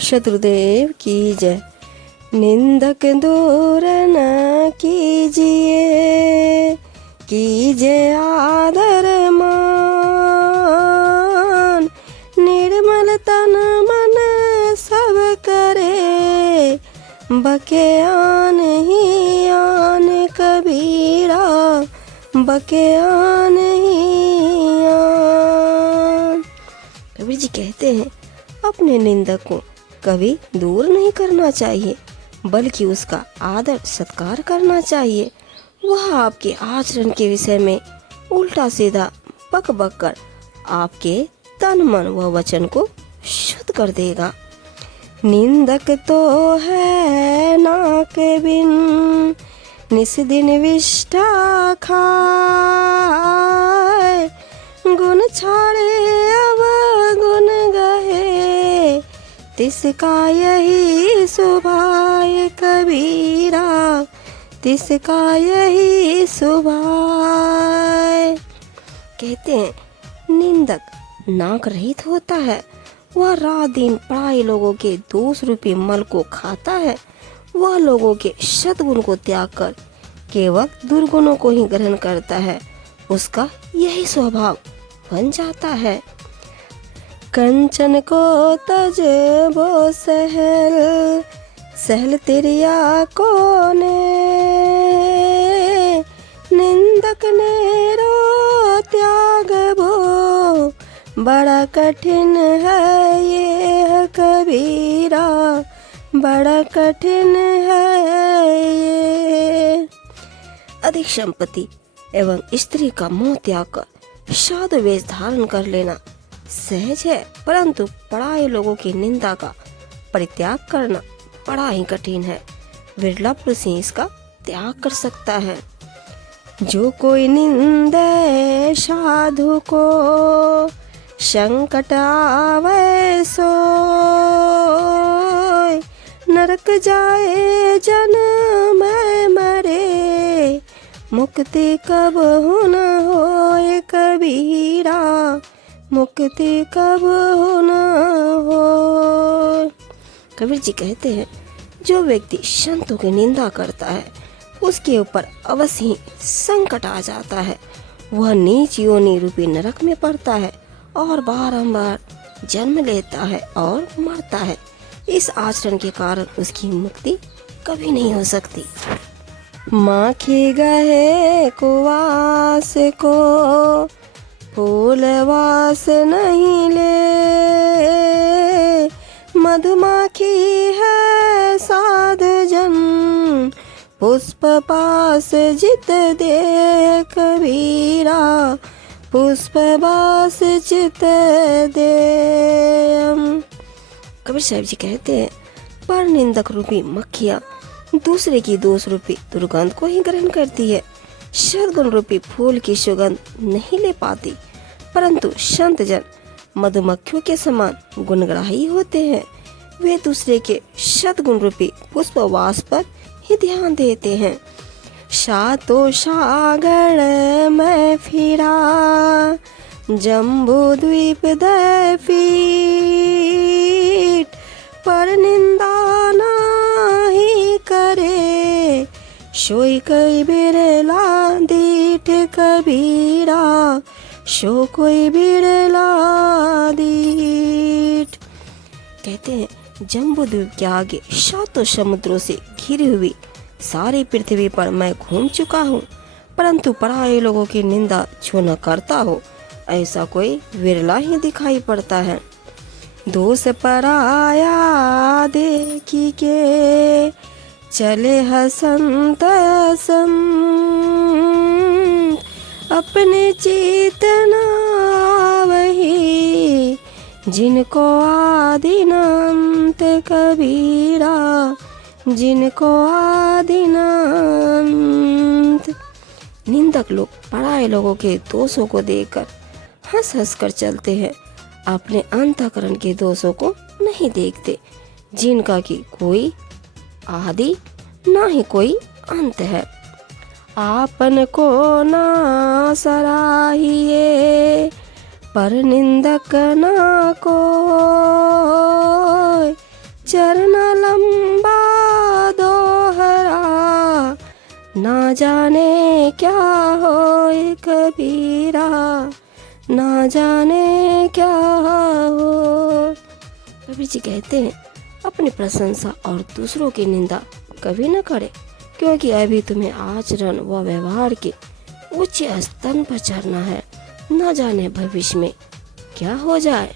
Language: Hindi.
शत्रुदेव की जय। निंदक दूर न कीजिए, कीजिए आदर मान। निर्मल तन मन सब करे, बके आन ही आन कबीरा, बके आन ही आन। कबीर जी कहते हैं अपने निंदक को कभी दूर नहीं करना चाहिए, बल्कि उसका आदर सत्कार करना चाहिए। वह आपके आचरण के विषय में उल्टा सीधा बक बक कर आपके तन मन व वचन को शुद्ध कर देगा। निंदक तो है नाक बिन, निस दिन विष्ठा खाए। गुण छाड़े अब गुण गहे, तिसका यही सुभाय कबीरा, तिसका यही सुभाय। कहते हैं निंदक नाक रहित होता है, वह रात दिन पराये लोगों के दोष रूपी मल को खाता है। वह लोगों के सद्गुण को त्याग कर केवल दुर्गुणों को ही ग्रहण करता है, उसका यही स्वभाव बन जाता है। कंचन को तज वो सहल, सहल तिरिया को ने। निंदक ने रो त्याग वो, बड़ा कठिन है ये कबीरा, बड़ा कठिन है ये। अधिक संपत्ति एवं स्त्री का मोह त्याग कर साधु वेश धारण कर लेना सहज है, परंतु पराये लोगों की निंदा का परित्याग करना बड़ा ही कठिन है। विरला पुरुष ही इसका त्याग कर सकता है। जो कोई निंदे साधु को, संकट आवे सोय। नरक जाए जन्म मरे, मुक्ति कब न होए कबीरा, मुक्ति कब न हो। कबीर जी कहते हैं जो व्यक्ति संतों की निंदा करता है उसके ऊपर अवश्य ही संकट आ जाता है। वह नीच योनि रूपी नरक में पड़ता है और बारंबार जन्म लेता है और मरता है। इस आचरण के कारण उसकी मुक्ति कभी नहीं हो सकती। माखी गए कुवास को, फूल वास नहीं ले। मधुमाखी है साधु जन, पुष्प पास जित दे कबीरा, पुष्प पास जित दे। कबीर साहब जी कहते हैं पर निंदक रूपी मक्खियाँ दूसरे की दोष रूपी दुर्गंध को ही ग्रहण करती है। सद्गुण रूपी फूल की सुगंध नहीं ले पाती, परंतु संत जन मधुमक्खियों के समान गुणग्राही होते हैं। वे दूसरे के सद्गुण रूपी पुष्प वास पर ही ध्यान देते हैं। सातो सागर में फिरा, जम्बू द्वीप दे फीट। पर निंदा नहीं करे, सोई कोई बिरला दीठ कबीरा, सो कोई बिरला दीठ। कहते हैं जम्बू द्वीप के आगे सातों समुद्रों से घिरी हुई सारी पृथ्वी पर मैं घूम चुका हूँ, परंतु पराये लोगों की निंदा जो न करता हो ऐसा कोई विरला ही दिखाई पड़ता है। दोष पराया देखी के, चले हसंत संत। अपने चेतना वही, जिनको आदिनांत कबीरा, जिनको आदिनांत। निंदक लोग पराये लोगों के दोषों को देखकर हंस हंस कर चलते हैं, अपने अंतःकरण के दोषों को नहीं देखते, जिनका कि कोई आदि ना ही कोई अंत है। आपन को ना सराहिए, पर निंदक ना को। ना जाने क्या होए कबीरा, ना जाने क्या हो। कबीर जी कहते हैं अपनी प्रशंसा और दूसरों की निंदा कभी न करे, क्योंकि अभी तुम्हें आचरण व व्यवहार के ऊंचे स्तर पर चढ़ना है। न जाने भविष्य में क्या हो जाए।